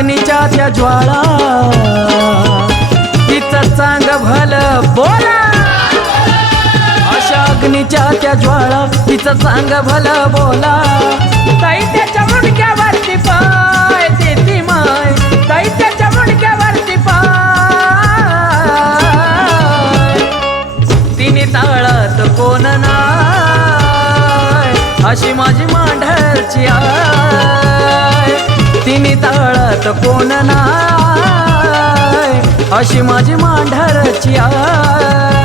ज्वाळा. तिचं चांग भल बोला. अशा अग्नीच्या त्या ज्वाळा तिचं चांग भल बोला. ताई त्याच्या मुडक्यावरती पाय देती माय. ताई त्याच्या मुडक्यावरती पाय. तिने ताळत कोण ना अशी माझी मांढरची आय. करत कोण नाय अशी माझी मांढरची आय